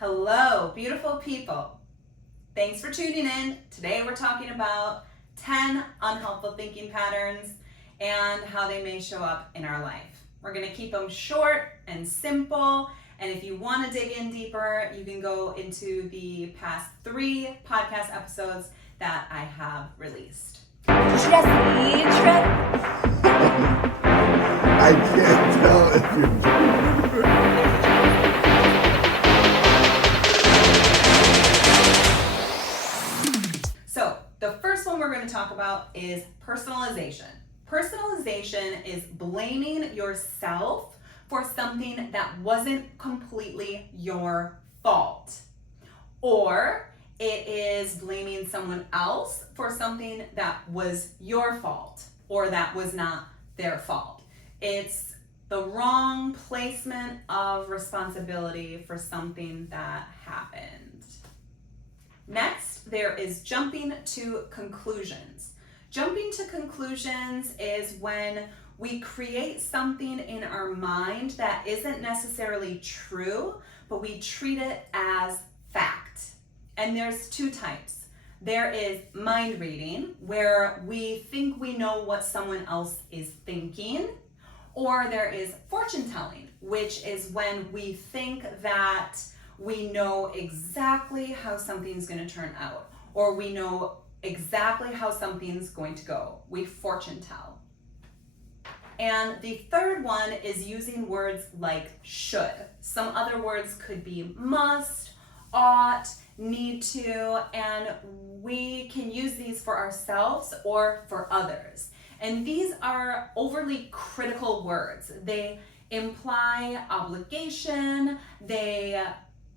Hello, beautiful people. Thanks for tuning in. Today we're talking about 10 unhelpful thinking patterns and how they may show up in our life. We're going to keep them short and simple. And if you want to dig in deeper, you can go into the past 3 podcast episodes that I have released. Jesse, I can't tell if you're So the first one we're going to talk about is personalization. Personalization is blaming yourself for something that wasn't completely your fault. Or it is blaming someone else for something that was your fault or that was not their fault. It's the wrong placement of responsibility for something that happened. Next, there is jumping to conclusions. Jumping to conclusions is when we create something in our mind that isn't necessarily true, but we treat it as fact. And there's 2 types. There is mind reading, where we think we know what someone else is thinking, or there is fortune telling, which is when we think that we know exactly how something's going to turn out, or we know exactly how something's going to go. We fortune tell. And the third one is using words like should. Some other words could be must, ought, need to, and we can use these for ourselves or for others. And these are overly critical words. They imply obligation, they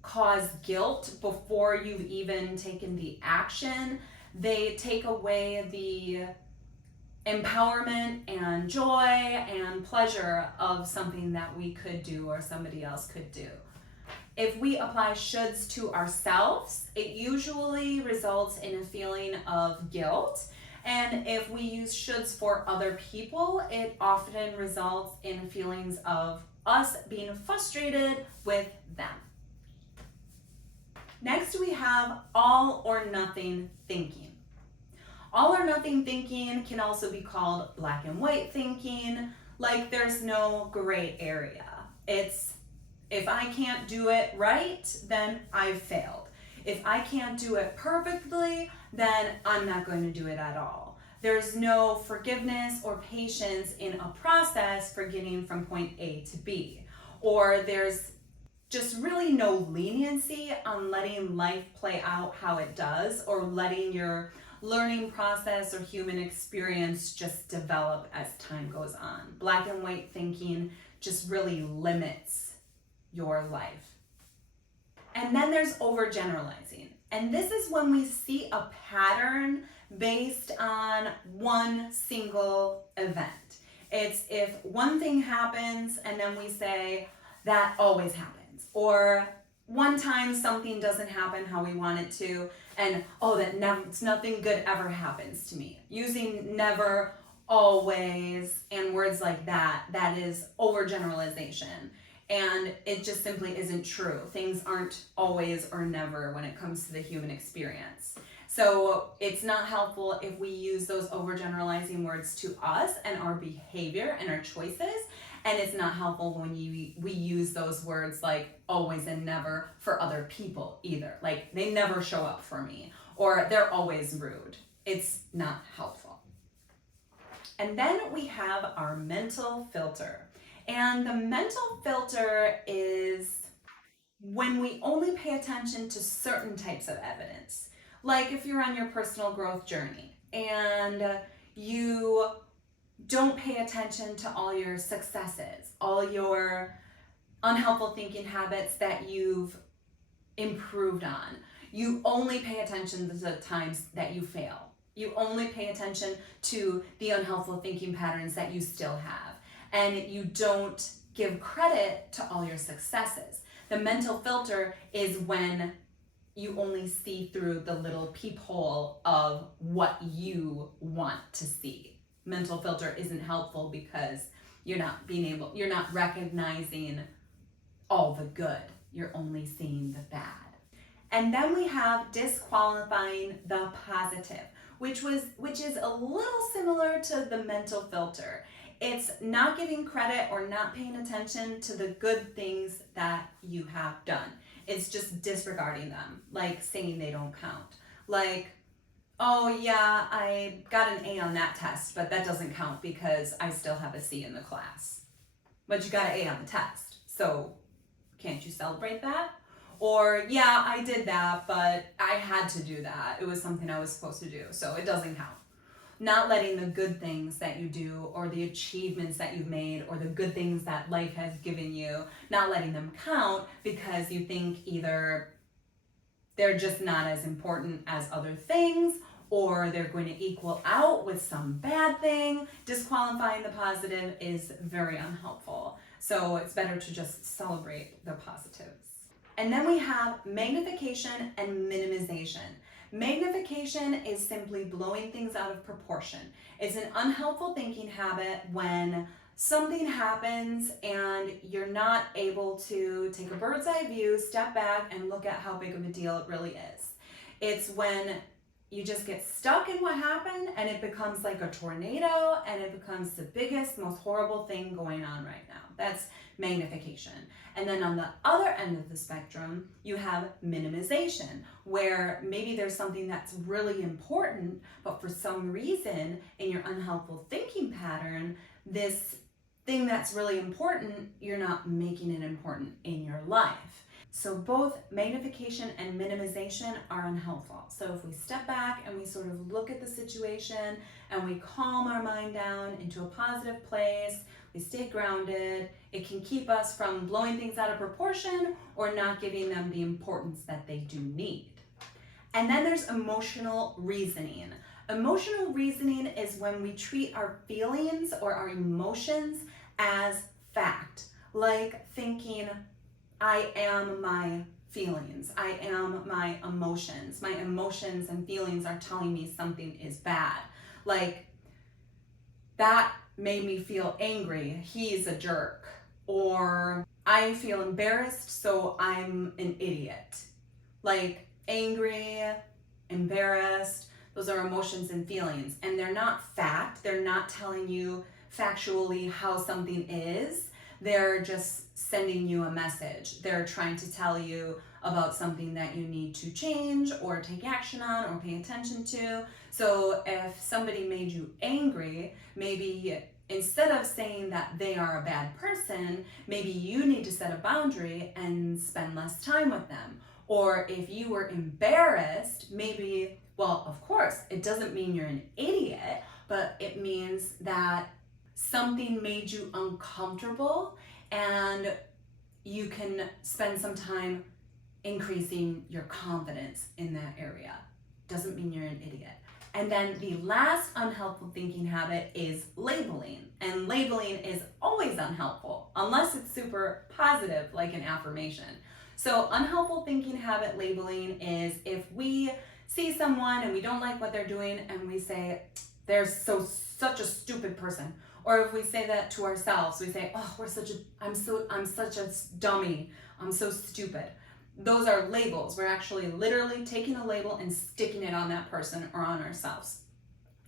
cause guilt before you've even taken the action. They take away the empowerment and joy and pleasure of something that we could do or somebody else could do. If we apply shoulds to ourselves, it usually results in a feeling of guilt. And if we use shoulds for other people, it often results in feelings of us being frustrated with them. Next, we have all or nothing thinking. All or nothing thinking can also be called black and white thinking, like there's no gray area. It's, if I can't do it right, then I've failed. If I can't do it perfectly, then I'm not going to do it at all. There's no forgiveness or patience in a process for getting from point A to B. Or there's just really no leniency on letting life play out how it does, or letting your learning process or human experience just develop as time goes on. Black and white thinking just really limits your life. And then there's overgeneralizing. And this is when we see a pattern based on one single event. It's if one thing happens and then we say that always happens. Or one time something doesn't happen how we want it to, and nothing good ever happens to me. Using never, always, and words like that, that is overgeneralization. And it just simply isn't true. Things aren't always or never when it comes to the human experience. So it's not helpful if we use those overgeneralizing words to us and our behavior and our choices. And it's not helpful when we use those words like always and never for other people either. Like they never show up for me, or they're always rude. It's not helpful. And then we have our mental filter. And the mental filter is when we only pay attention to certain types of evidence. Like if you're on your personal growth journey and you don't pay attention to all your successes, all your unhelpful thinking habits that you've improved on. You only pay attention to the times that you fail. You only pay attention to the unhelpful thinking patterns that you still have. And you don't give credit to all your successes. The mental filter is when you only see through the little peephole of what you want to see. Mental filter isn't helpful because you're not recognizing all the good. You're only seeing the bad. And then we have disqualifying the positive, which is a little similar to the mental filter. It's not giving credit or not paying attention to the good things that you have done. It's just disregarding them, like saying they don't count. Like, oh yeah, I got an A on that test, but that doesn't count because I still have a C in the class. But you got an A on the test, so can't you celebrate that? Or, yeah, I did that, but I had to do that. It was something I was supposed to do, so it doesn't count. Not letting the good things that you do or the achievements that you've made or the good things that life has given you, not letting them count because you think either they're just not as important as other things or they're going to equal out with some bad thing. Disqualifying the positive is very unhelpful. So it's better to just celebrate the positives. And then we have magnification and minimization. Magnification is simply blowing things out of proportion. It's an unhelpful thinking habit when something happens and you're not able to take a bird's eye view, step back, and look at how big of a deal it really is. It's when you just get stuck in what happened and it becomes like a tornado and it becomes the biggest, most horrible thing going on right now. That's magnification. And then on the other end of the spectrum, you have minimization, where maybe there's something that's really important, but for some reason in your unhelpful thinking pattern, this thing that's really important, you're not making it important in your life. So both magnification and minimization are unhelpful. So if we step back and we sort of look at the situation and we calm our mind down into a positive place, we stay grounded, it can keep us from blowing things out of proportion or not giving them the importance that they do need. And then there's emotional reasoning. Emotional reasoning is when we treat our feelings or our emotions as fact, like thinking, I am my feelings, I am my emotions. My emotions and feelings are telling me something is bad. Like, that made me feel angry, he's a jerk. Or I feel embarrassed, so I'm an idiot. Like, angry, embarrassed, those are emotions and feelings. And they're not fact, they're not telling you factually how something is. They're just sending you a message. They're trying to tell you about something that you need to change or take action on or pay attention to. So if somebody made you angry, maybe instead of saying that they are a bad person, maybe you need to set a boundary and spend less time with them. Or if you were embarrassed, maybe, well, of course, it doesn't mean you're an idiot, but it means that something made you uncomfortable and you can spend some time increasing your confidence in that area. Doesn't mean you're an idiot. And then the last unhelpful thinking habit is labeling. And labeling is always unhelpful unless it's super positive, like an affirmation. So unhelpful thinking habit labeling is if we see someone and we don't like what they're doing and we say, they're such a stupid person. Or if we say that to ourselves, we say, oh, I'm such a dummy, I'm so stupid. Those are labels. We're actually literally taking a label and sticking it on that person or on ourselves.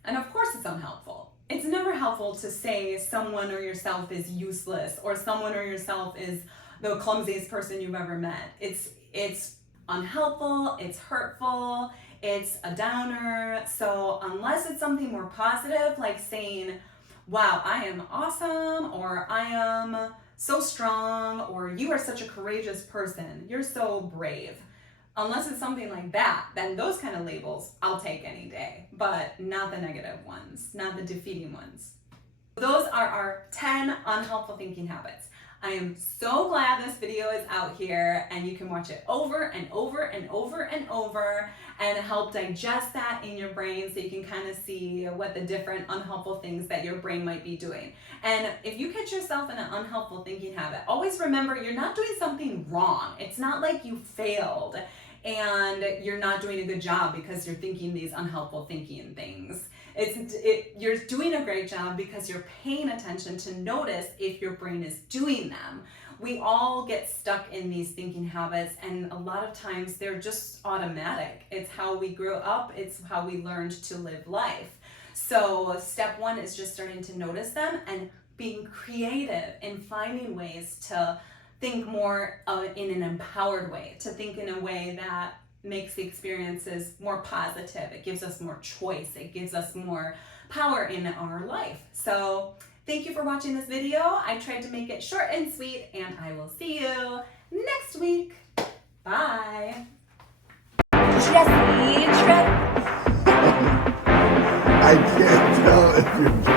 And of course it's unhelpful. It's never helpful to say someone or yourself is useless or someone or yourself is the clumsiest person you've ever met. It's unhelpful, it's hurtful, it's a downer. So unless it's something more positive, like saying, wow, I am awesome, or I am so strong, or you are such a courageous person, you're so brave. Unless it's something like that, then those kind of labels I'll take any day, but not the negative ones, not the defeating ones. Those are our 10 unhelpful thinking habits. I am so glad this video is out here and you can watch it over and over and over and over and help digest that in your brain so you can kind of see what the different unhelpful things that your brain might be doing. And if you catch yourself in an unhelpful thinking habit, always remember you're not doing something wrong. It's not like you failed and you're not doing a good job because you're thinking these unhelpful thinking things. You're doing a great job because you're paying attention to notice if your brain is doing them. We all get stuck in these thinking habits, and a lot of times they're just automatic. It's how we grew up, it's how we learned to live life. So step one is just starting to notice them and being creative in finding ways to think more in an empowered way, to think in a way that makes the experiences more positive. It gives us more choice. It gives us more power in our life. So thank you for watching this video. I tried to make it short and sweet, and I will see you next week. Bye. I can't tell if you're